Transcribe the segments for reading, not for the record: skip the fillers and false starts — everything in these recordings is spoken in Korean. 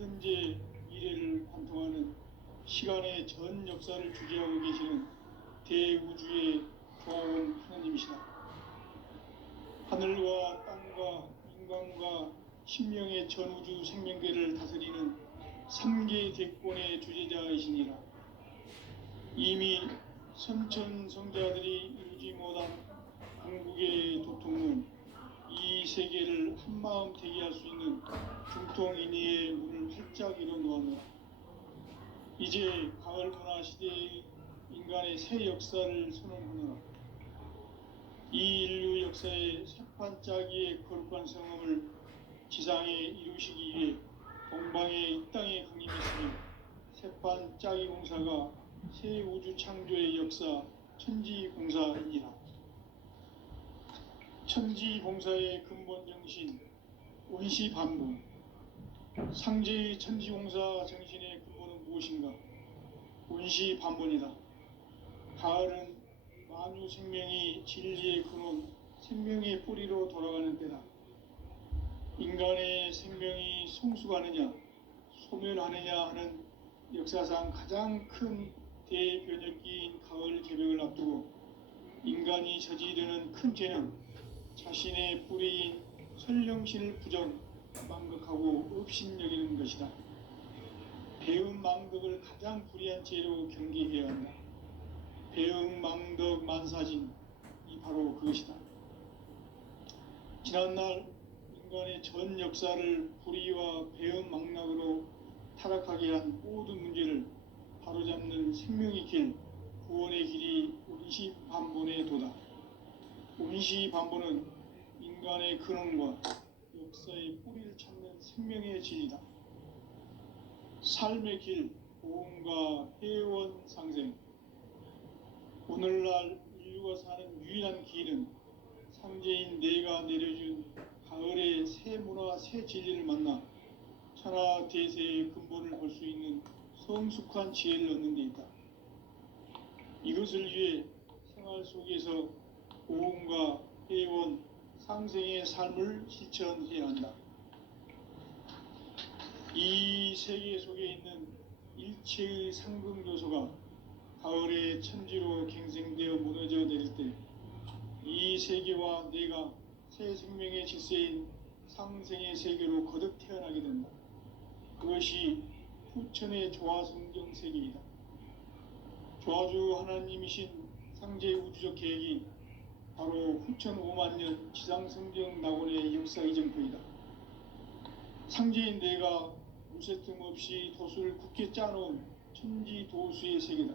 현재 미래를 관통하는 시간의 전 역사를 주재하고 계시는 대우주의 조화원 하나님이시다. 하늘과 땅과 인간과 신명의 전우주 생명계를 다스리는 3계 대권의 주재자이시니라. 이미 선천성자들이 이루지 못한 궁극의 도통은 이 세계를 한마음 되게 할 수 있는 중통인의의 문을 활짝 열어놓았노라. 이제 가을 문화 시대의 인간의 새 역사를 선언하노라. 이 인류 역사의 새판짜기의 거룩한 성험을 지상에 이루시기 위해 동방의 이 땅에 강림했으니 새판짜기 공사가 새 우주 창조의 역사 천지공사이니라. 천지공사의 근본 정신 원시반복. 상제의 천지공사 정신의 근본은 무엇인가? 원시반복이다. 가을은 만유 생명이 진리의 근원, 생명의 뿌리로 돌아가는 때다. 인간의 생명이 성숙하느냐, 소멸하느냐 하는 역사상 가장 큰 대변혁기인 가을 개벽을 앞두고 인간이 저지르는 큰 죄는 자신의 뿌리인 설령신을 망각하고 업신여기는 것이다. 배은망덕을 가장 불의한 죄로 경계해야 한다. 배은망덕 만사진이 바로 그것이다. 지난날 인간의 전 역사를 불의와 배은망락으로 타락하게 한 모든 문제를 바로잡는 생명의 길, 구원의 길이 원시반본의 도다. 원시반본은 인간의 근원과 역사의 뿌리를 찾는 생명의 진리다. 삶의 길, 보험과 회원 상생. 오늘날 인류가 사는 유일한 길은 상제인 내가 내려준 가을의 새 문화, 새 진리를 만나 천하 대세의 근본을 볼 수 있는 성숙한 지혜를 얻는 데 있다. 이것을 위해 생활 속에서 보험과 회원, 상생의 삶을 실천해야 한다. 이 세계 속에 있는 일체의 상금 요소가 가을의 천지로 갱생되어 무너져 내릴 때 이 세계와 내가 새 생명의 질서인 상생의 세계로 거듭 태어나게 된다. 그것이 후천의 조화성경 세계이다. 조화주 하나님이신 상제 우주적 계획이 바로 후천 5만년 지상성경 낙원의 역사 이정표이다. 상제인 내가 무쇠틈 없이 도수를 굳게 짜놓은 천지도수의 세계다.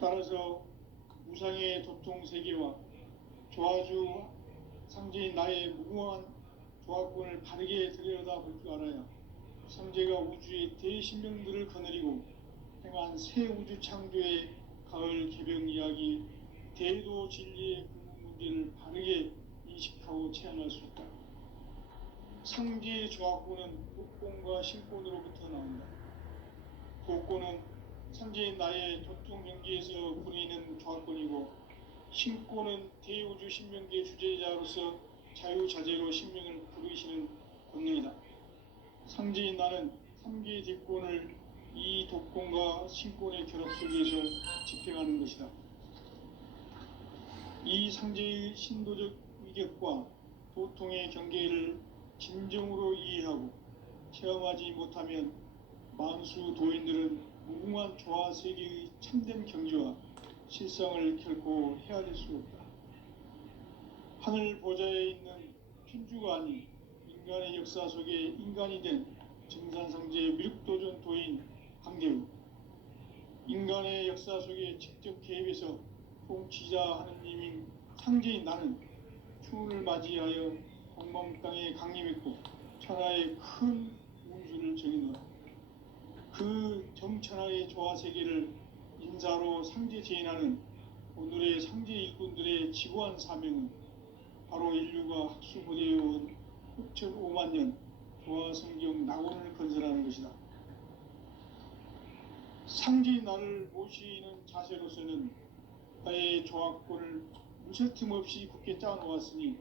따라서 무상의 도통 세계와 조화주 상제인 나의 무궁한 조화권을 바르게 들여다볼 줄 알아야 상제가 우주의 대신명들을 거느리고 행한 새 우주 창조의 가을 개벽 이야기, 대도 진리의 근본 문제를 바르게 인식하고 체험할 수 있다. 상제의 조화권은 복권과 신권으로부터 나온다. 복권은 상제인 나의 도통 경계에서 부리는 조화권이고, 신권은 대우주 신명계 주제자로서 자유자재로 신명을 부르시는 권능이다. 상제인 나는 3계 뒷권을 이 독권과 신권의 결합 속에서 집행하는 것이다. 이 상제의 신도적 위격과 도통의 경계를 진정으로 이해하고 체험하지 못하면 만수 도인들은 무궁한 조화 세계의 참된 경지와 실상을 결코 헤아릴 수 없다. 하늘 보좌에 있는 천주가 아닌 인간의 역사 속에 인간이 된 증산상제 미륵도전 도인 강대우, 인간의 역사 속에 직접 개입해서 통치자 하느님인 상제인 나는 추운을 맞이하여 동방 땅에 강림했고 천하의 큰 운수를 정해놓았다. 그 정천하의 조화세계를 인사로 상제 제인하는 오늘의 상제 일꾼들의 지고한 사명은 바로 인류가 학수고대해온 후천 5만년 조화성경 낙원을 건설하는 것이다. 상제인 나를 모시는 자세로서는 나의 조화권을 무쇠틈 없이 굳게 짜놓았으니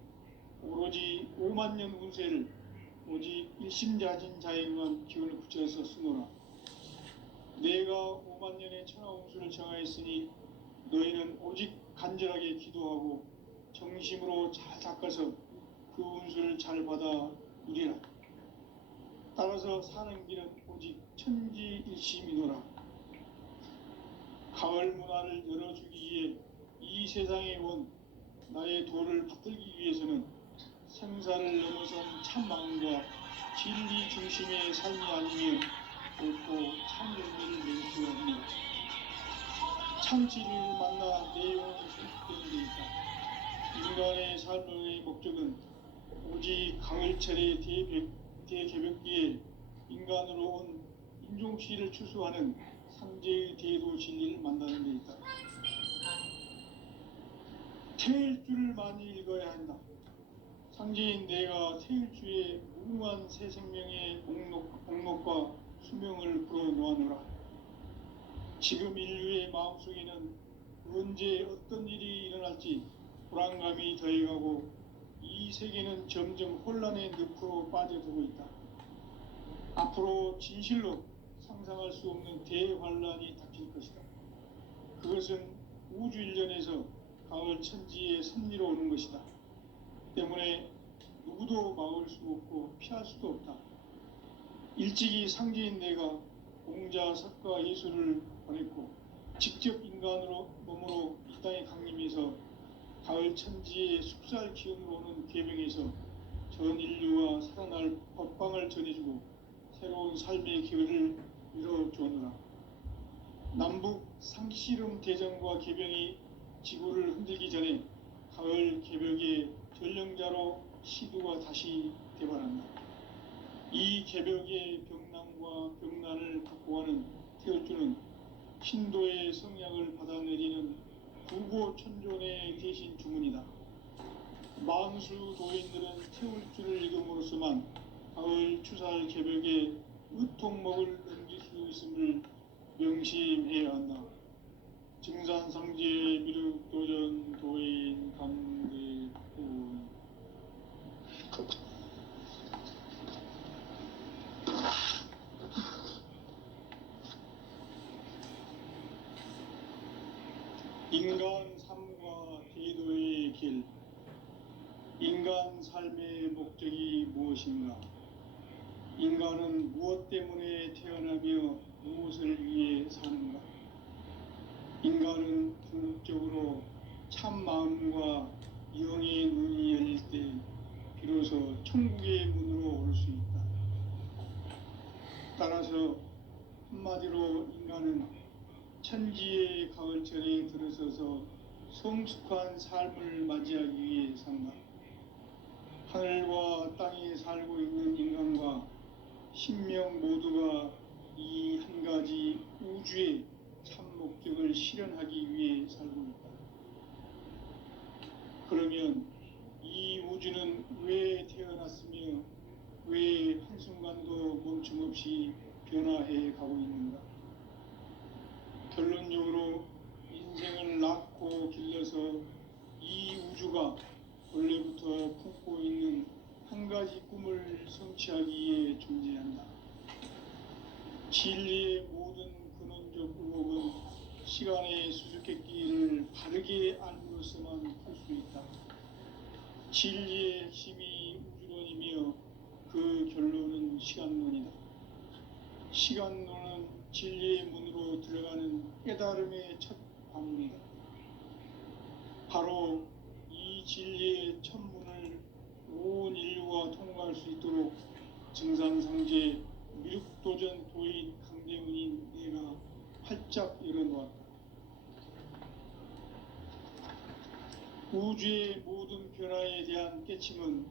오로지 5만년 운세를 오직 일심자진 자에게만 기운을 붙여서 쓰노라. 내가 5만 년의 천하 홍수를 정하였으니 너희는 오직 간절하게 기도하고 정심으로 잘 닦아서 그 운수를 잘 받아 누리라. 따라서 사는 길은 오직 천지일심이노라. 가을 문화를 열어주기 위해 이 세상에 온 나의 도를 받들기 위해서는 생사를 넘어선 참 마음과 진리 중심의 삶이 아니면 결코 참 열매를 낼 수 없는 참 진리를 만나 내 영혼을 회복되는 데 있다. 인간의 삶의 목적은 오직 가을철의 대개벽기에 인간으로 온 인종시를 추수하는 상제의 대도 진리를 만나는 데 있다. 태일주를 많이 읽어야 한다. 상제인 내가 태일주의 무궁한 새 생명의 목록과 수명을 불어놓아노라. 지금 인류의 마음속에는 언제 어떤 일이 일어날지 불안감이 더해가고 이 세계는 점점 혼란의 늪으로 빠져들고 있다. 앞으로 진실로 상상할 수 없는 대환란이 닥칠 것이다. 그것은 우주 일련에서 가을 천지의 섭리로 오는 것이다. 때문에 누구도 막을 수 없고 피할 수도 없다. 일찍이 상제인 내가 공자, 석가, 예수를 보냈고 직접 인간으로 몸으로 이 땅에 강림해서 가을 천지의 숙살 기운으로 오는 계명에서 전 인류와 살아날 법방을 전해주고 새로운 삶의 기회를 이뤄주느라. 남북 상씨름 대전과 개병이 지구를 흔들기 전에 가을 개벽의 전령자로 시두가 다시 대발한다. 이 개벽의 병난과 병난을 극복하는 태울주는 신도의 성약을 받아내리는 구고천존의 대신 주문이다. 만수 도인들은 태울주를 읽음으로써만 가을 추살 개벽의 의통목을 넘길 수 있음을 명심해야 한다. 증산상제 미륵도전 도인 강대군. 인간 삶과 대도의 길. 인간 삶의 목적이 무엇인가? 인간은 무엇 때문에 태어나며 무엇을 위해 사는가? 인간은 궁극적으로 참 마음과 영의 눈이 열릴 때 비로소 천국의 문으로 올 수 있다. 따라서 한마디로 인간은 천지의 가을철에 들어서서 성숙한 삶을 맞이하기 위해 산다. 하늘과 땅에 살고 있는 인간과 신명 모두가 이 한 가지 우주의 참 목적을 실현하기 위해 살고 있다. 그러면 이 우주는 왜 태어났으며 왜 한순간도 멈춤없이 변화해 가고 있는가? 결론적으로 인생을 낳고 길러서 이 우주가 원래부터 품고 있는 한 가지 꿈을 성취하기 위해 존재한다. 진리의 모든 근원적 의혹은 시간의 수수께끼를 바르게 알므로서만 풀 수 있다. 진리의 핵심이 우주론이며 그 결론은 시간론이다. 시간론은 진리의 문으로 들어가는 깨달음의 첫 관문이다. 바로 이 진리의 첫 문을 온 인류가 통과할 수 있도록 증산상제 미륵도전 도인 강대문인 내가 활짝 열어놓았다. 우주의 모든 변화에 대한 깨침은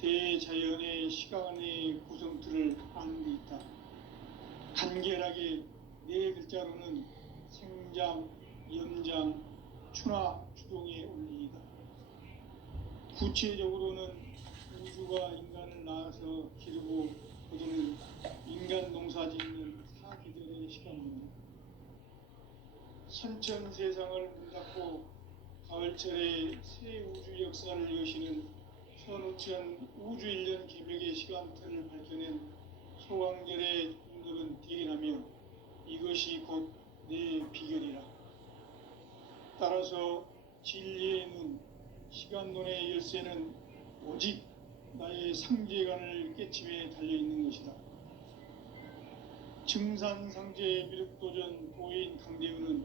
대자연의 시간의 구성틀을 아는 데 있다. 간결하게 네 글자로는 생장, 연장, 추나 추동의 원리이다. 구체적으로는 우주가 인간을 낳아서 기르고 거두는 인간 농사 짓는 사계절의 시간입니다. 선천 세상을 문닫고 가을철에 새 우주 역사를 여시는 선우천 우주 1년 개벽의 시간표를 밝혀낸 소강절의 공덕은 대견하며 이것이 곧 내 비결이라. 따라서 진리의 눈, 시간론의 열쇠는 오직 나의 상제관을 깨침에 달려있는 것이다. 증산상제 미륵도전 도인 강대우는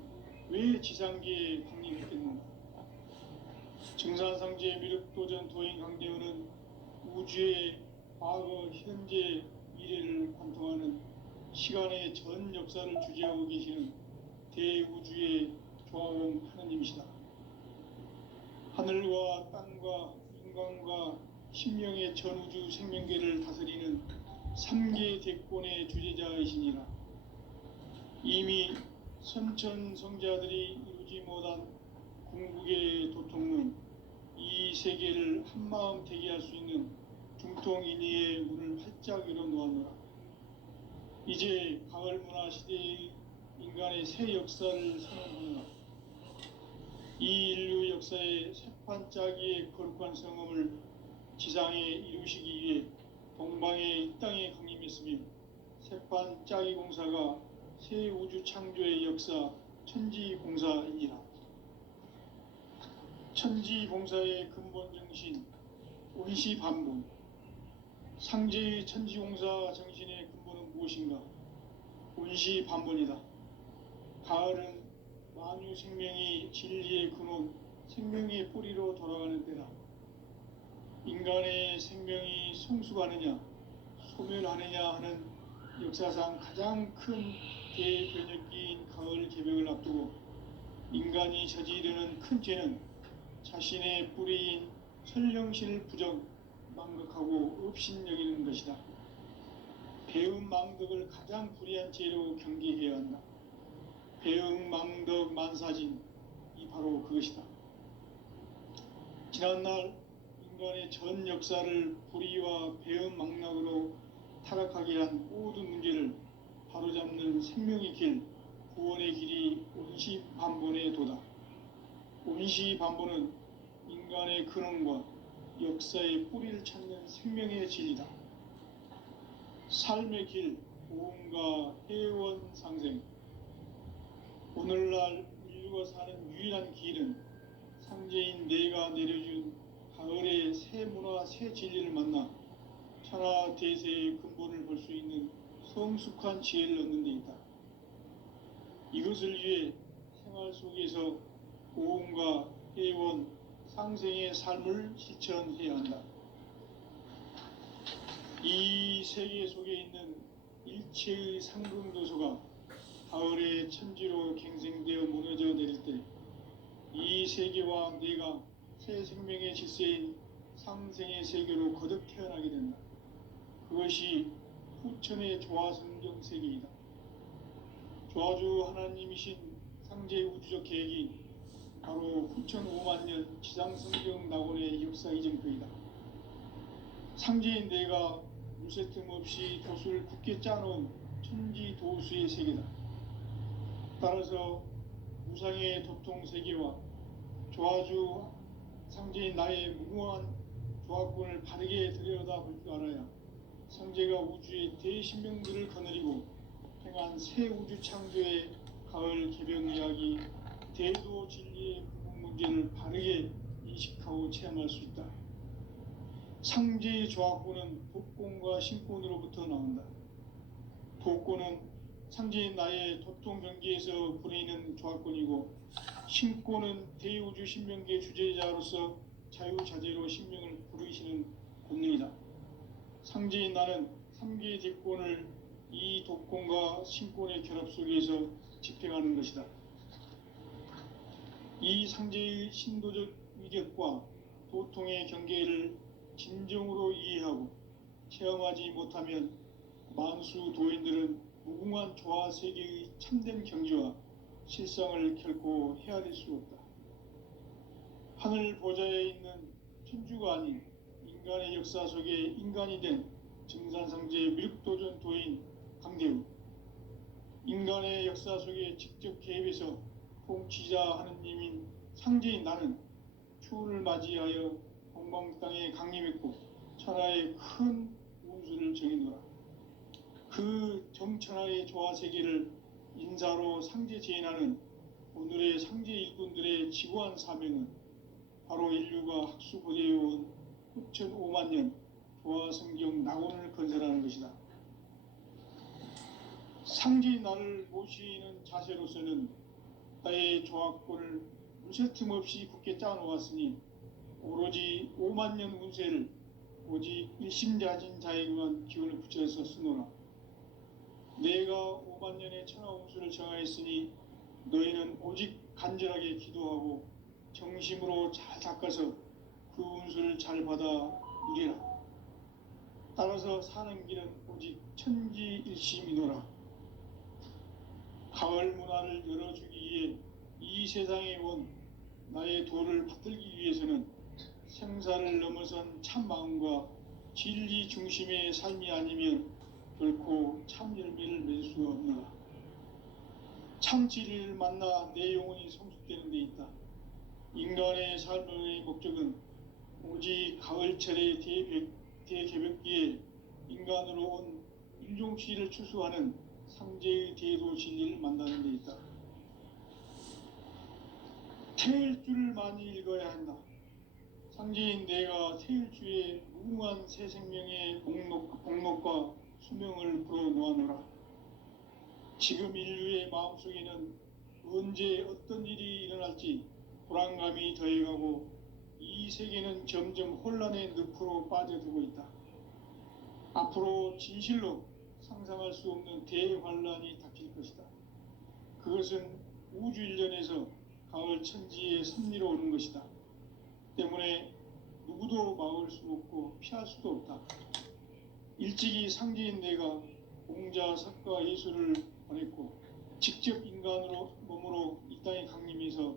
왜 지상계에 강림했겠는가? 증산상제 미륵도전 도인 강대우는 우주의 과거, 현재, 미래를 관통하는 시간의 전 역사를 주재하고 계시는 대우주의 조화원 하느님이시다. 하늘과 땅과 인간과 신명의 전우주 생명계를 다스리는 3계 대권의 주재자이시니라. 이미 선천성자들이 이루지 못한 궁극의 도통은 이 세계를 한마음 되게 할 수 있는 중통인의의 문을 활짝 열어놓았노라. 이제 가을문화 시대의 인간의 새 역사를 선언하노라. 이 인류 역사의 새판짜기의 거룩한 성음을 지상에 이루시기 위해 동방의 이 땅에 강림했으며 새판짜기 공사가 새 우주 창조의 역사 천지공사이니라. 천지공사의 근본 정신 온시반본. 상제의 천지공사 정신의 근본은 무엇인가? 온시반본이다. 가을은 만유 생명이 진리의 근원, 생명의 뿌리로 돌아가는 때다. 인간의 생명이 성숙하느냐, 소멸하느냐 하는 역사상 가장 큰 대변혁기인 가을 개벽을 앞두고 인간이 저지르는 큰 죄는 자신의 뿌리인 설령신을 부정, 망각하고 업신여기는 것이다. 배음 망덕을 가장 불의한 죄로 경계해야 한다. 배음 망덕 만사진, 이 바로 그것이다. 지난날 인간의 전 역사를 불의와 배음 망락으로 타락하게 한 모든 문제를 바로잡는 생명의 길, 구원의 길이 온시반본의 도다. 온시반본은 인간의 근원과 역사의 뿌리를 찾는 생명의 진리다. 삶의 길, 보험과 해원 상생. 오늘날 인류가 사는 유일한 길은 상제인 내가 내려준 가을의 새 문화, 새 진리를 만나 천하 대세의 근본을 볼 수 있는 성숙한 지혜를 얻는 데 있다. 이것을 위해 생활 속에서 보험과 해원, 상생의 삶을 실천해야 한다. 이 세계 속에 있는 일체의 상승도소가 가을의 천지로 갱생되어 무너져 내릴 때 이 세계와 내가 새 생명의 질서인 상생의 세계로 거듭 태어나게 된다. 그것이 후천의 조화성경 세계이다. 조화주 하나님이신 상제 우주적 계획이 바로 후천 5만년 지상성경 낙원의 역사 이정표이다. 상제인 내가 무쇠틈 없이 도수를 굳게 짜놓은 천지도수의 세계다. 따라서 무상의 도통 세계와 조화주 상제인 나의 무모한 조화권을 바르게 들여다볼 줄 알아야 상제가 우주의 대신명들을 거느리고 행한 새 우주 창조의 가을 개벽 이야기, 대도 진리의 근본 문제를 바르게 인식하고 체험할 수 있다. 상제의 조화권은 복권과 신권으로부터 나온다. 복권은 상제인 나의 도통 경계에서 부리는 조화권이고, 신권은 대우주 신명계 주제자로서 자유자재로 신명을 부르시는 권능이다. 상제인 나는 3계 대권을 이 도권과 신권의 결합 속에서 집행하는 것이다. 이 상제의 신도적 위력과 도통의 경계를 진정으로 이해하고 체험하지 못하면 만수 도인들은 무궁한 조화 세계의 참된 경지와 실상을 결코 헤아릴 수 없다. 하늘 보좌에 있는 천주가 아닌 인간의 역사 속에 인간이 된 증산상제 미륵도전 도인 강대우. 인간의 역사 속에 직접 개입해서 통치자 하느님인 상제인 나는 추운을 맞이하여 동방 땅에 강림했고 천하의 큰 운수를 정해노라. 그 정천하의 조화 세계를 인사로 상제 재현하는 오늘의 상제 일꾼들의 지구한 사명은 바로 인류가 학수고대해온 9,5만 년 조화 성경 낙원을 건설하는 것이다. 상제의 나를 모시는 자세로서는 나의 조화권을 무쇠 틈 없이 굳게 짜놓았으니 오로지 5만 년 운세를 오직 일심자진 자에게만 기운을 붙여서 쓰노라. 내가 5만 년의 천하 운수를 정하였으니 너희는 오직 간절하게 기도하고 정심으로 잘 닦아서 그 운수를 잘 받아 누리라. 따라서 사는 길은 오직 천지일심이노라. 가을 문화를 열어주기 위해 이 세상에 온 나의 도를 받들기 위해서는 생사를 넘어선 참 마음과 진리 중심의 삶이 아니면 결코 참 열매를 맺을 수 없노라. 참 진리를 만나 내 영혼이 성숙되는 데 있다. 인간의 삶의 목적은 오직 가을철의 대개벽기에 인간으로 온 인종시를 추수하는 상제의 대도 진리를 만나는 데 있다. 태일주를 많이 읽어야 한다. 상제인 내가 태일주의 무궁한 새 생명의 복록과 수명을 불어놓아노라. 지금 인류의 마음속에는 언제 어떤 일이 일어날지 불안감이 더해가고 이 세계는 점점 혼란의 늪으로 빠져들고 있다. 앞으로 진실로 상상할 수 없는 대환란이 닥칠 것이다. 그것은 우주 일련에서 가을 천지의 섭리로 오는 것이다. 때문에 누구도 막을 수 없고 피할 수도 없다. 일찍이 상제인 내가 공자, 석가, 예수를 보냈고 직접 인간으로 몸으로 이 땅에 강림해서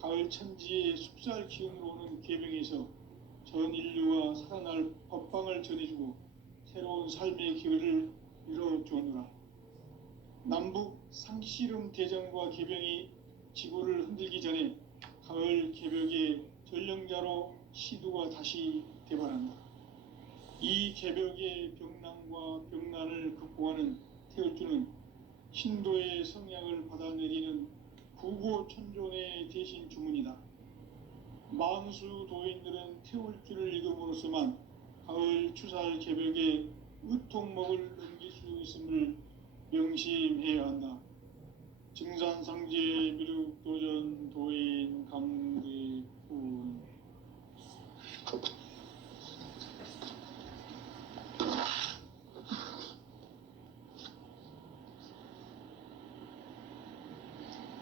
가을 천지의 숲살 기운으로 오는 계명에서 전 인류가 살아날 법방을 전해주고 새로운 삶의 기회를 이뤄주었노라. 남북 상씨름 대전과 계병이 지구를 흔들기 전에 가을 개벽의 전령자로 시두가 다시 대발한다. 이 개벽의 병난과 병난을 극복하는 태울주는 신도의 성향을 받아내리는 구고천존의 대신 주문이다. 만수 도인들은 태울주를 읽음으로써만 가을 추살 개벽의 의통목을 넘길 수 있음을 명심해야 한다. 증산상제 미륵도전 도인 강대훈.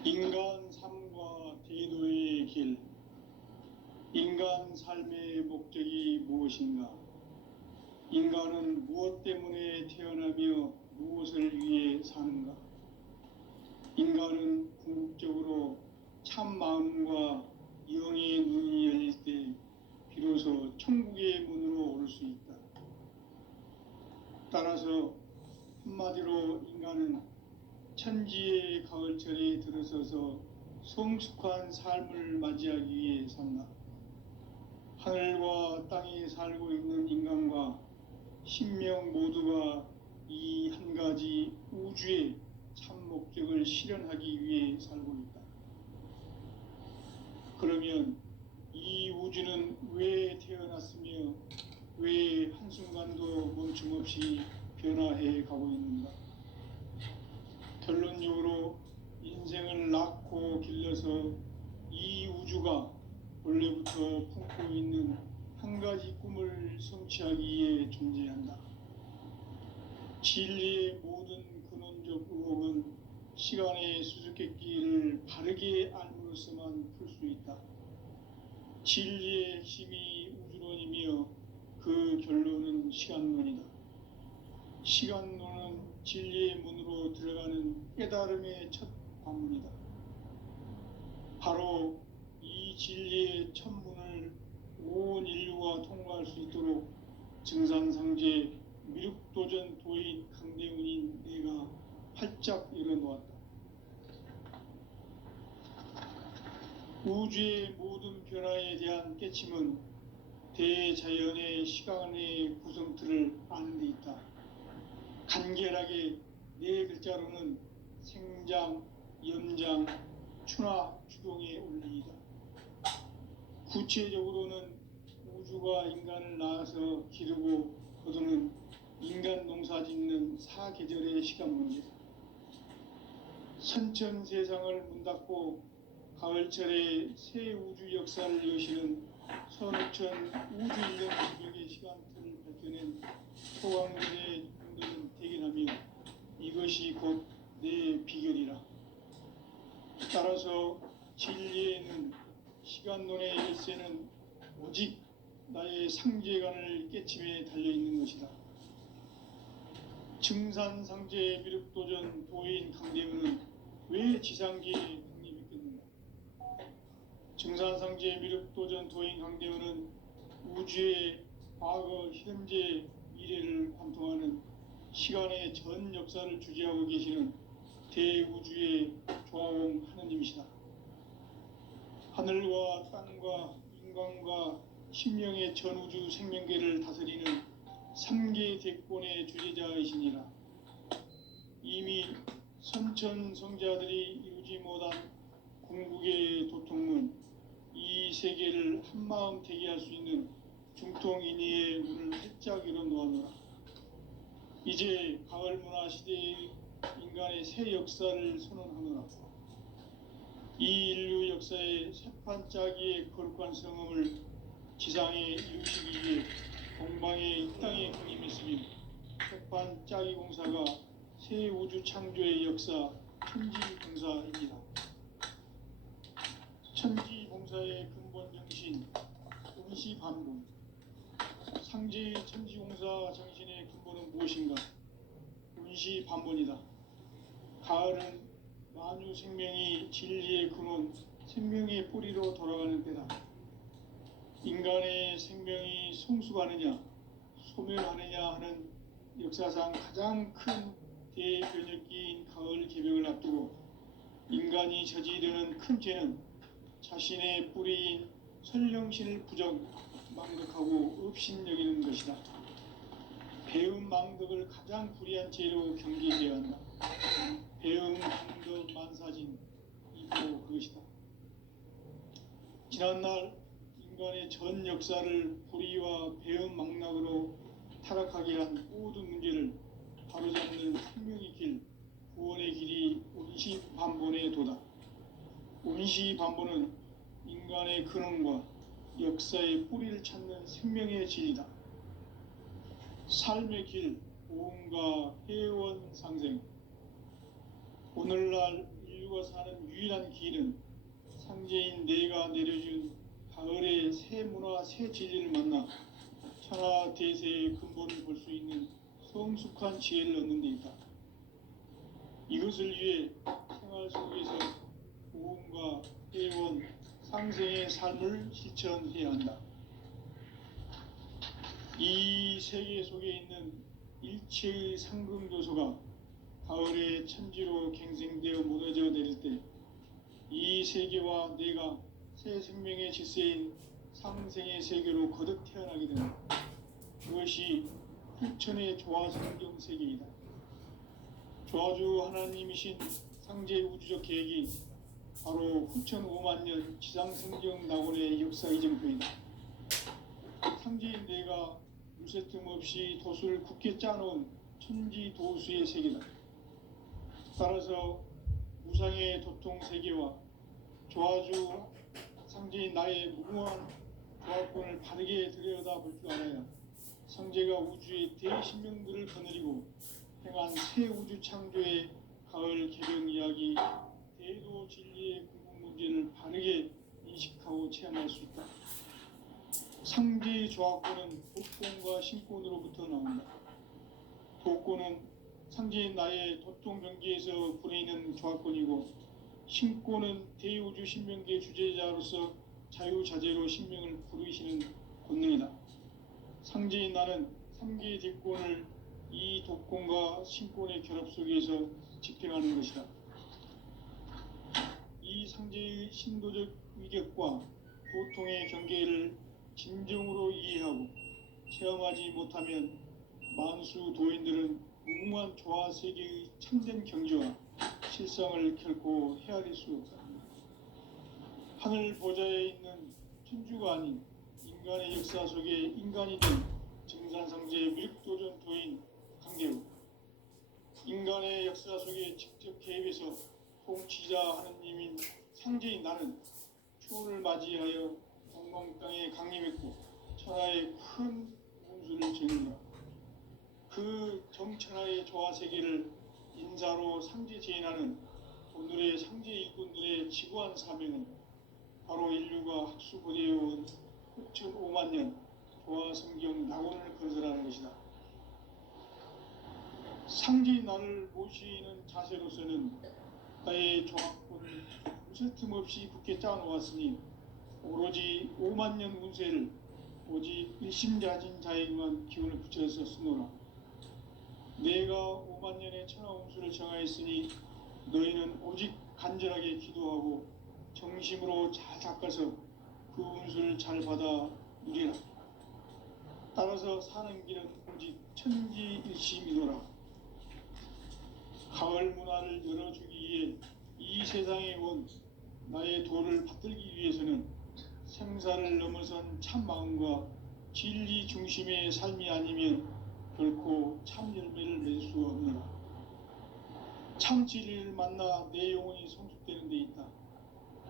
인간 삶과 대도의 길. 인간 삶의 목적이 무엇인가? 인간은 무엇 때문에 태어나며 무엇을 위해 사는가? 인간은 궁극적으로 참 마음과 영의 눈이 열릴 때 비로소 천국의 문으로 오를 수 있다. 따라서 한마디로 인간은 천지의 가을철에 들어서서 성숙한 삶을 맞이하기 위해 산다. 하늘과 땅에 살고 있는 인간과 신명 모두가 이 한 가지 우주의 참 목적을 실현하기 위해 살고 있다. 그러면 이 우주는 왜 태어났으며 왜 한순간도 멈춤없이 변화해 가고 있는가? 결론적으로 인생을 낳고 길러서 이 우주가 원래부터 품고 있는 한 가지 꿈을 성취하기 위해 존재한다. 진리의 모든 근원적 의혹은 시간의 수수께끼를 바르게 알므로써만 풀 수 있다. 진리의 핵심이 우주론이며 그 결론은 시간론이다. 시간론은 진리의 문으로 들어가는 깨달음의 첫 관문이다. 바로 이 진리의 첫 문을 온 인류가 통과할 수 있도록 증산상제 미륵도전 도인 강대훈인 내가 활짝 열어놓았다. 우주의 모든 변화에 대한 깨침은 대자연의 시간의 구성틀을 아는 데 있다. 간결하게 네 글자로는 생장, 연장, 추나 추동의 원리이다. 구체적으로는 우주가 인간을 낳아서 기르고 거두는 인간 농사 짓는 사계절의 시간 문제다. 선천 세상을 문 닫고 가을철에 새 우주 역사를 여시는 선우천 우주 1년 200의 시간틀을 밝혀낸 소강들의 용도는 대견하며 이것이 곧 내 비결이라. 따라서 진리에는 시간론의 열쇠는 오직 나의 상제관을 깨침에 달려있는 것이다. 증산상제 미륵도전 도인 강대문은 왜 지상계에 독립했겠는가? 증산상제 미륵도전 도인 강대문은 우주의 과거, 현재, 미래를 관통하는 시간의 전 역사를 주재하고 계시는 대우주의 조화원 하느님이시다. 하늘과 땅과 인간과 신명의 전우주 생명계를 다스리는 3계 대권의 주재자이시니라. 이미 선천성자들이 이루지 못한 궁극의 도통문, 이 세계를 한마음 대기할 수 있는 중통인의의 문을 활짝 열어놓아노라. 이제 가을 문화 시대의 인간의 새 역사를 선언하노라. 이 인류 역사의 새판짜기의 거룩한 성음을 지상에 이루시기 위해 동방의 이 땅에 강림했으며 새판짜기 공사가 새 우주 창조의 역사 천지봉사입니다. 천지봉사의 근본 정신 운시반본. 상제의 천지공사 정신의 근본은 무엇인가? 운시반본이다. 가을은 만유 생명이 진리의 근원, 생명의 뿌리로 돌아가는 때다. 인간의 생명이 성숙하느냐, 소멸하느냐 하는 역사상 가장 큰 대변혁기인 가을 개벽을 앞두고 인간이 저지르는 큰 죄는 자신의 뿌리인 설령신을 망덕하고 업신여기는 것이다. 배움 망덕을 가장 불의한 죄로 경계해야 한다. 배움 망덕 만사진 이고 그것이다. 지난날 인간의 전 역사를 불의와 배움 망락으로 타락하게 한 모든 문제를 바로잡는 생명의 길, 구원의 길이 운시반본의 도다. 운시반본은 인간의 근원과 역사의 뿌리를 찾는 생명의 진리다. 삶의 길, 보험과 회원 상생. 오늘날 인류가 사는 유일한 길은 상제인 내가 내려준 가을의 새 문화, 새 진리를 만나 천하 대세의 근본을 볼 수 있는 성숙한 지혜를 얻는 데 있다. 이것을 위해 생활 속에서 보험과 회원, 상생의 삶을 실천해야 한다. 이 세계 속에 있는 일체의 상금교소가 가을의 천지로 갱생되어 무너져 내릴 때 이 세계와 내가 새 생명의 질서인 상생의 세계로 거듭 태어나게 된다. 그것이 후천의 조화성경 세계이다. 조화주 하나님이신 상제 우주적 계획이 바로 후천 5만 년 지상성경 낙원의 역사 이정표이다. 상제인 내가 무쇠 틈 없이 도수를 굳게 짜놓은 천지 도수의 세계다. 따라서 무상의 도통 세계와 조화주 상제인 나의 무궁한 조합권을 바르게 들여다볼 줄 알아야 상제가 우주의 대신명들을 거느리고 행한 새 우주 창조의 가을 개변 이야기, 대도 진리의 궁극 문제를 바르게 인식하고 체험할 수 있다. 상제의 조합권은 도권과 신권으로부터 나온다. 도권은 상제인 나의 도통 경계에서 부리는 조합권이고, 신권은 대우주 신명계 주제자로서 자유자재로 신명을 부르시는 권능이다. 상제인 나는 3개의 대권을 이 도권과 신권의 결합 속에서 집행하는 것이다. 이 상제의 신도적 위격과 도통의 경계를 진정으로 이해하고 체험하지 못하면 만수 도인들은 무궁한 조화 세계의 참된 경지와 실상을 결코 헤아릴 수 없다. 하늘 보좌에 있는 천주가 아닌 인간의 역사 속에 인간이 된 증산상제 미륵도전 도인 강대우, 인간의 역사 속에 직접 개입해서 통치자 하느님인 상제인 나는 추운을 맞이하여 동방 땅에 강림했고 천하의 큰 운수를 지는다. 그 정천하의 조화 세계를 인사로 상제 제인하는 오늘의 상제 일꾼들의 지구한 사명은 바로 인류가 학수고대해온 6,5만 년 조화 성경 낙원을 건설하는 것이다. 상제인 나를 모시는 자세로서는 나의 조합권을 무슨 틈 없이 굳게 짜놓았으니 오로지 5만 년 운세를 오직 일심자진 자에게만 기운을 붙여서 쓰노라. 내가 5만 년의 천하 운수를 정하였으니 너희는 오직 간절하게 기도하고 정심으로 잘 닦아서 그 운수를 잘 받아 누리라. 따라서 사는 길은 오직 천지일심이노라. 가을 문화를 열어주기 위해 이 세상에 온 나의 도를 받들기 위해서는 생사를 넘어선 참 마음과 진리 중심의 삶이 아니면 결코 참 열매를 맺을 수 없느라. 참 진리를 만나 내 영혼이 성숙되는 데 있다.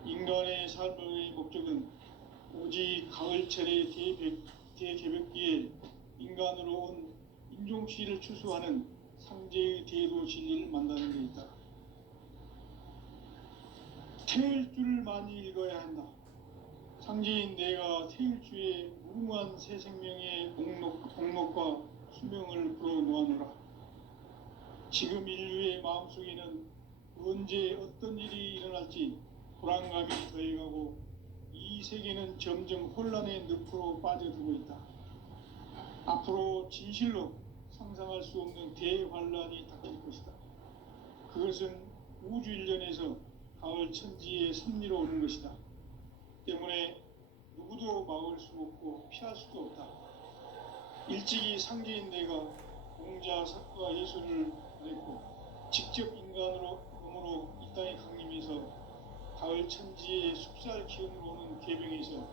인간의 삶의 목적은 오직 가을철의 대개벽기에 인간으로 온 인종씨를 추수하는 상제의 대도 진리를 만나는 데 있다. 태일주를 많이 읽어야 한다. 상제인 내가 태일주의 무궁한 새 생명의 공록과 수명을 불어놓아노라. 지금 인류의 마음속에는 언제 어떤 일이 일어날지 불안감이 더해가고 이 세계는 점점 혼란의 늪으로 빠져들고 있다. 앞으로 진실로 상상할 수 없는 대환란이 닥칠 것이다. 그것은 우주 일련에서 가을 천지의 섭리로 오는 것이다. 때문에 누구도 막을 수 없고 피할 수도 없다. 일찍이 상제인 내가 공자, 석가, 예술을 했고 직접 인간으로 몸으로 이 땅에 강림해서 가을 천지의 숲살 기운으로 오는 계병에서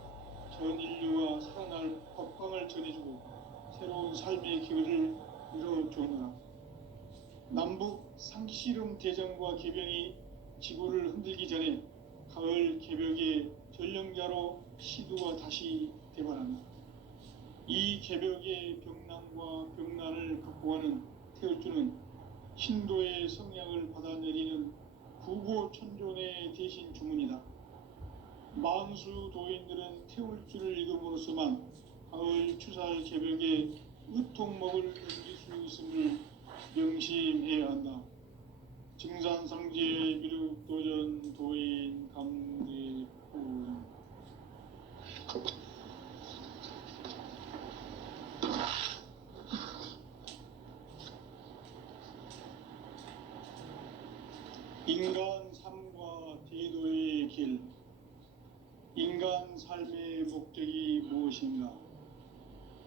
전 인류와 살아날 법광을 전해주고 새로운 삶의 기회를 이뤄주노라. 남북 상씨름 대전과 계병이 지구를 흔들기 전에 가을 개벽의 전령자로 시두가 다시 대발한다. 이 개벽의 병난과 병난을 극복하는 태울주는 신도의 성향을 받아내리는 구고천존의 대신 주문이다. 만수 도인들은 태울주를 읽음으로써만 가을 추살 개벽의 으통먹을 넘길 수 있음을 명심해야 한다. 증산상제 미륵도전 도인 감대군. 인간 삶과 대도의 길. 인간 삶의 목적이 무엇인가?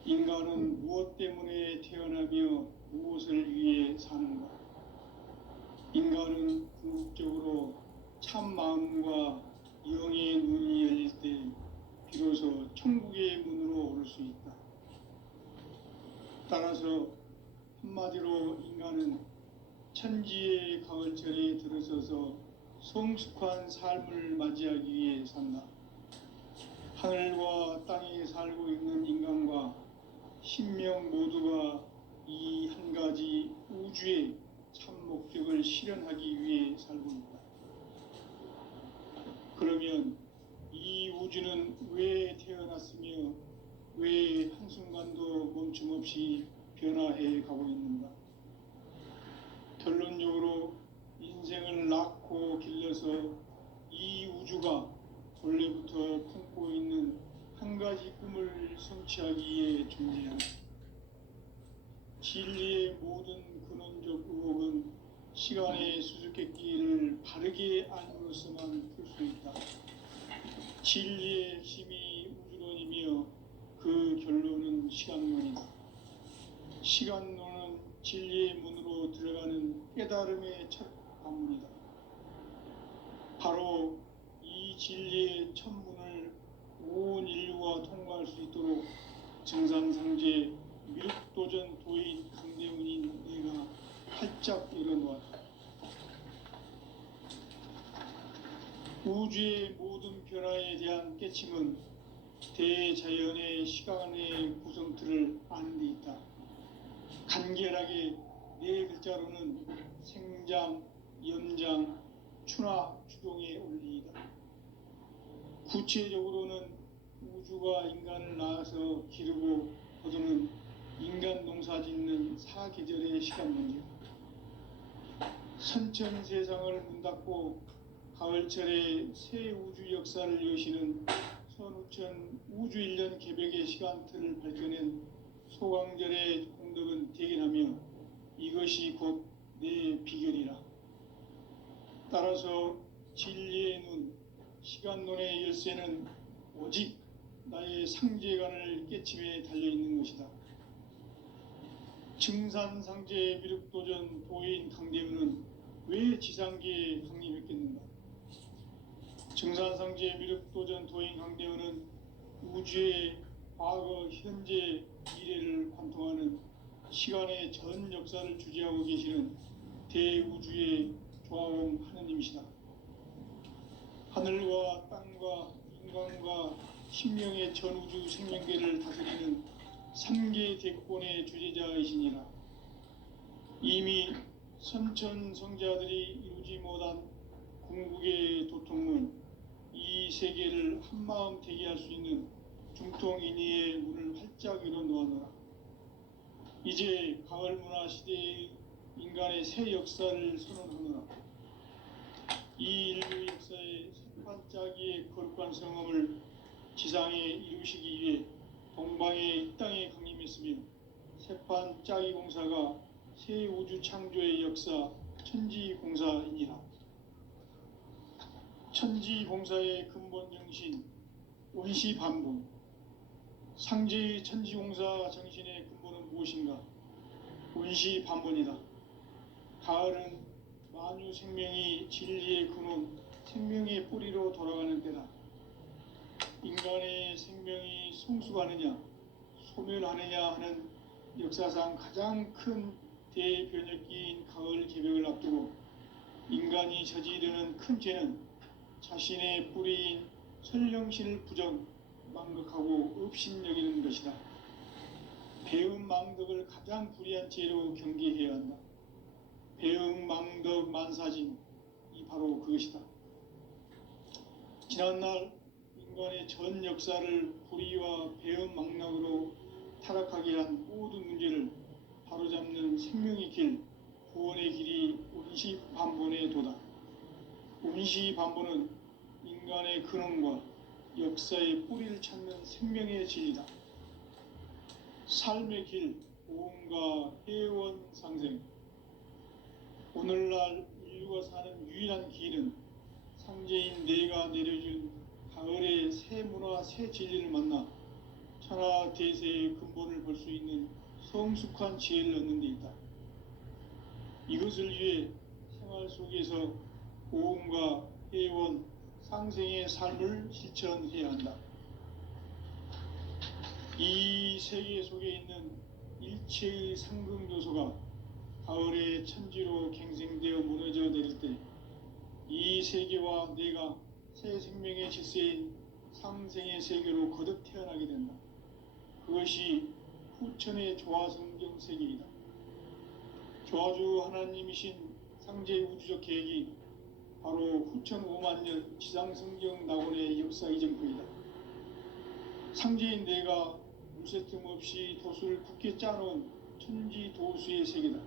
인간은 무엇 때문에 태어나며 무엇을 위해 사는가? 인간은 궁극적으로 참 마음과 영의 눈이 열릴 때 비로소 천국의 문으로 오를 수 있다. 따라서 한마디로 인간은 천지의 가을철에 들어서서 성숙한 삶을 맞이하기 위해 산다. 하늘과 땅에 살고 있는 인간과 신명 모두가 이 한 가지 우주의 참 목적을 실현하기 위해 살고 있다. 그러면 이 우주는 왜 태어났으며 왜 한순간도 멈춤없이 변화해 가고 있는가? 결론적으로 인생을 낳고 길러서 이 우주가 원래부터 품고 있는 한 가지 꿈을 성취하기 위해 존재한다. 진리의 모든 근원적 의혹은 시간의 수수께끼를 바르게 알므로서만 풀 수 있다. 진리의 핵심이 우주론이며 그 결론은 시간론이다. 시간론은 진리의 문으로 들어가는 깨달음의 첫 관문이다. 바로 이 진리의 첫 문을 온 인류가 통과할 수 있도록 정상상제 미륵도전 도인 강대문인 내가 활짝 열어놓았다. 우주의 모든 변화에 대한 깨침은 대자연의 시간의 구성틀을 아는 데 있다. 간결하게 네 글자로는 생장, 연장, 추나 추동의 원리이다. 구체적으로는 우주가 인간을 낳아서 기르고 거두는 인간 농사 짓는 사계절의 시간 문제, 선천 세상을 문 닫고 가을철에 새 우주 역사를 여시는 선우천 우주 1년 개벽의 시간틀을 밝혀낸 소강절의 공덕은 대견하며 이것이 곧 내 비결이라. 따라서 진리의 눈, 시간론의 열쇠는 오직 나의 상제관을 깨침에 달려있는 것이다. 증산상제 미륵도전 도인 강대문은 왜 지상계에 강림했겠는가? 증산상제 미륵도전 도인 강대문은 우주의 과거, 현재, 미래를 관통하는 시간의 전 역사를 주재하고 계시는 대우주의 조화원 하느님이시다. 하늘과 땅과 인간과 신명의 전우주 생명계를 다스리는 3계 대권의 주재자이시니라. 이미 선천성자들이 이루지 못한 궁극의 도통문, 이 세계를 한마음 되게 할 수 있는 중통인의의 문을 활짝 열어놓아노라. 이제 가을 문화 시대의 인간의 새 역사를 선언하노라. 이 인류 역사의 새반짝이의 거룩한 성험을 지상에 이루시기 위해 동방의 이 땅에 강림했으며 새반짝이 공사가 새 우주 창조의 역사 천지공사이니라. 천지공사의 근본 정신 원시반본, 상제의 천지공사 정신의 근본은 무엇인가? 원시반본이다. 가을은 만유 생명이 진리의 근원, 생명의 뿌리로 돌아가는 때다. 인간의 생명이 성숙하느냐, 소멸하느냐 하는 역사상 가장 큰 대변혁기인 가을 개벽을 앞두고 인간이 저지르는 큰 죄는 자신의 뿌리인 설령신을 부정, 망극하고 업신여기는 것이다. 배음 망덕을 가장 불의한 죄로 경계해야 한다. 배음 망덕 만사진, 이 바로 그것이다. 지난날 인간의 전 역사를 불의와 배음 망락으로 타락하게 한 모든 문제를 바로잡는 생명의 길, 구원의 길이 원시반본의 도다. 원시반본은 인간의 근원과 역사의 뿌리를 찾는 생명의 진리다. 삶의 길, 보험과 회원 상생. 오늘날 인류가 사는 유일한 길은 상제인 내가 내려준 가을의 새 문화, 새 진리를 만나 천하 대세의 근본을 볼 수 있는 성숙한 지혜를 얻는 데 있다. 이것을 위해 생활 속에서 보험과 회원, 상생의 삶을 실천해야 한다. 이 세계 속에 있는 일체의 상극 요소가 가을의 천지로 갱생되어 무너져 내릴 때 이 세계와 내가 새 생명의 질서인 상생의 세계로 거듭 태어나게 된다. 그것이 후천의 조화성경 세계이다. 조화주 하나님이신 상제 우주적 계획이 바로 후천 5만년 지상성경 낙원의 역사 이전표이다. 상제인 내가 물새틈 없이 도수를 굳게 짜놓은 천지 도수의 세계다.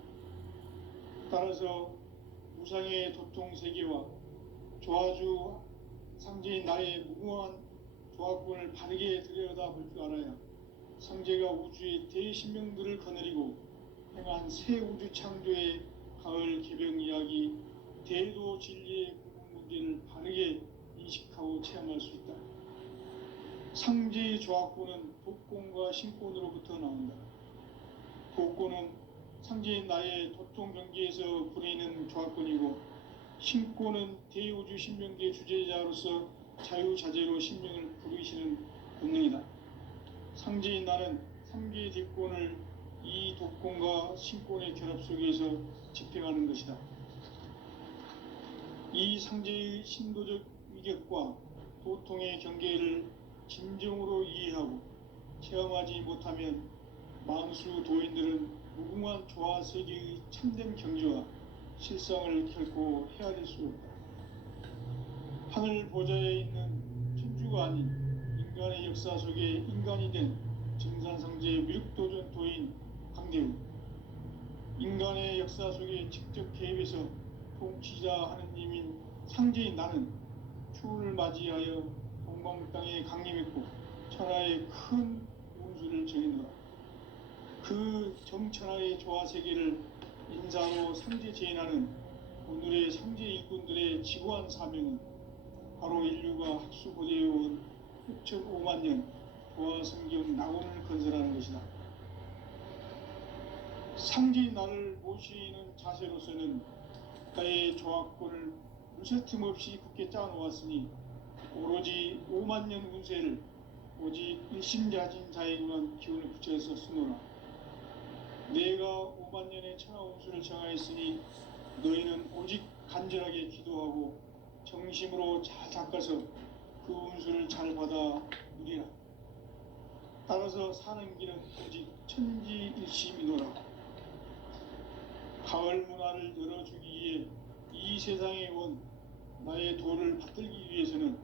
따라서 무상의 도통 세계와 조화주 상제인 나의 무궁한 조화권을 바르게 들여다볼 줄 알아야 상제가 우주의 대신명들을 거느리고 행한 새 우주 창조의 가을 개벽 이야기, 대도 진리의 근본 문제를 바르게 인식하고 체험할 수 있다. 상제의 조화권은 독곤과 신곤으로부터 나온다. 독곤은 상제인 나의 도통 경계에서 부리는 조합권이고, 신곤은 대우주 신명계 주제자로서 자유자재로 신명을 부르시는 권능이다. 상제인 나는 삼계의 뒷권을 이 독곤과 신곤의 결합 속에서 집행하는 것이다. 이 상제의 신도적 위격과 도통의 경계를 진정으로 이해하고 체험하지 못하면 만수 도인들은 무궁한 조화 세계의 참된 경지와 실상을 결코 헤아릴 수 없다. 하늘 보좌에 있는 천주가 아닌 인간의 역사 속에 인간이 된 증산상제 미륵도전 도인 강대우, 인간의 역사 속에 직접 개입해서 통치자 하느님인 상제인 나는 추운을 맞이하여 동방 땅에 강림했고 천하의 큰 운수를 정해놓아 그 정천하의 조화 세계를 인사로 상제 제인하는 오늘의 상제 일꾼들의 지구한 사명은 바로 인류가 학수고대해온 6,500만 년 조화 성경 낙원을 건설하는 것이다. 상제인 나를 모시는 자세로서는 나의 조합권을 무쇠틈 없이 굳게 짜놓았으니 오로지 5만 년 운세를 오직 일심자진 자에게만 기운을 붙여서 쓰노라. 내가 5만 년의 천하 운수를 정하였으니 너희는 오직 간절하게 기도하고 정심으로 잘 닦아서 그 운수를 잘 받아 누리라. 따라서 사는 길은 오직 천지일심이노라. 가을 문화를 열어주기 위해 이 세상에 온 나의 도를 받들기 위해서는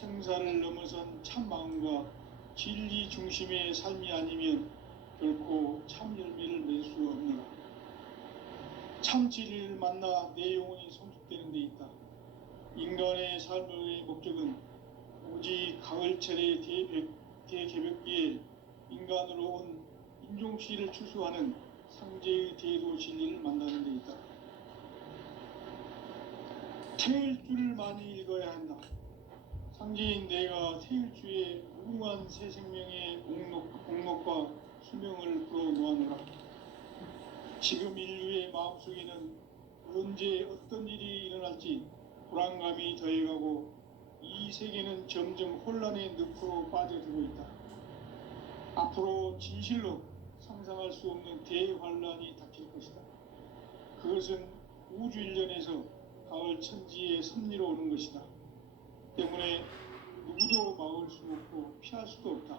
생사를 넘어선 참 마음과 진리 중심의 삶이 아니면 결코 참 열매를 맺을 수 없노라. 참 진리를 만나 내 영혼이 성숙되는 데 있다. 인간의 삶의 목적은 오직 가을철의 대개벽기에 인간으로 온 인종씨를 추수하는 상제의 대도 진리를 만나는 데 있다. 태일주를 많이 읽어야 한다. 상제인 내가 태일주의 무궁한 새 생명의 공록과 수명을 불어놓아노라. 지금 인류의 마음속에는 언제 어떤 일이 일어날지 불안감이 더해가고 이 세계는 점점 혼란의 늪으로 빠져들고 있다. 앞으로 진실로 상상할 수 없는 대환란이 닥칠 것이다. 그것은 우주 일련에서 가을 천지의 섭리로 오는 것이다. 때문에 누구도 막을 수 없고 피할 수도 없다.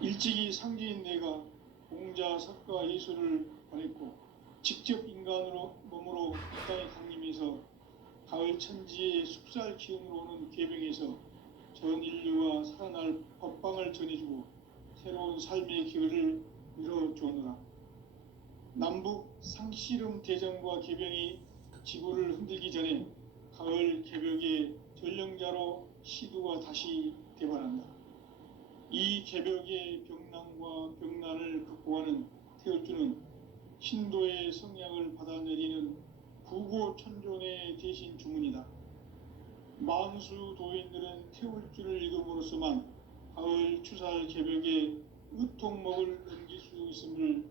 일찍이 상제인 내가 공자, 석가, 예수를 보냈고 직접 인간으로 몸으로 이 땅에 강림해서 가을 천지의 숙살 기운으로 오는 계병에서 전 인류와 살아날 법방을 전해주고 새로운 삶의 기회를 열어주오노라. 남북 상씨름 대전과 계병이 지구를 흔들기 전에 가을 개벽의 전령자로 시두가 다시 대발한다. 이 개벽의 병난과 병난을 극복하는 태울주는 신도의 성약을 받아내리는 구고천존의 대신 주문이다. 만수 도인들은 태울주를 읽음으로써만 가을 추살 개벽의 의통목을 넘길 수 있음을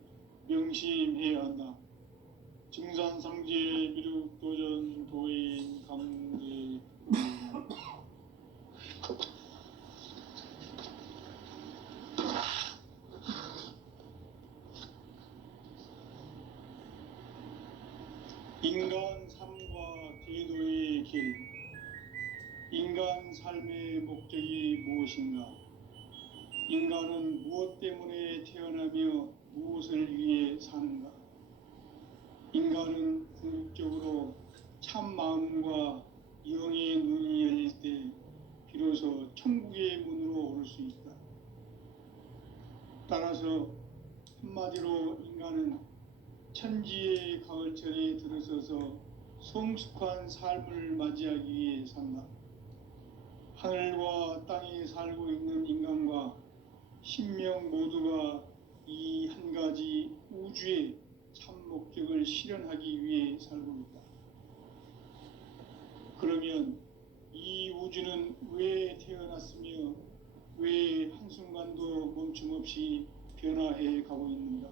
명심해야 한다. 증산상제 미륵도전 도인 강대 인간 삶과 제도의 길. 인간 삶의 목적이 무엇인가? 인간은 무엇 때문에 태어나며 무엇을 위해 사는가? 인간은 궁극적으로 참 마음과 영의 눈이 열릴 때 비로소 천국의 문으로 오를 수 있다. 따라서 한마디로 인간은 천지의 가을철에 들어서서 성숙한 삶을 맞이하기 위해 산다. 하늘과 땅에 살고 있는 인간과 신명 모두가 이 한 가지 우주의 참 목적을 실현하기 위해 살고 있다. 그러면 이 우주는 왜 태어났으며 왜 한순간도 멈춤 없이 변화해 가고 있는가?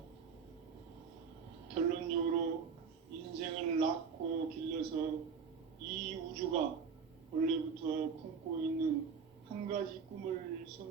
결론적으로 인생을 낳고 길러서 이 우주가 원래부터 품고 있는 한 가지 꿈을 성취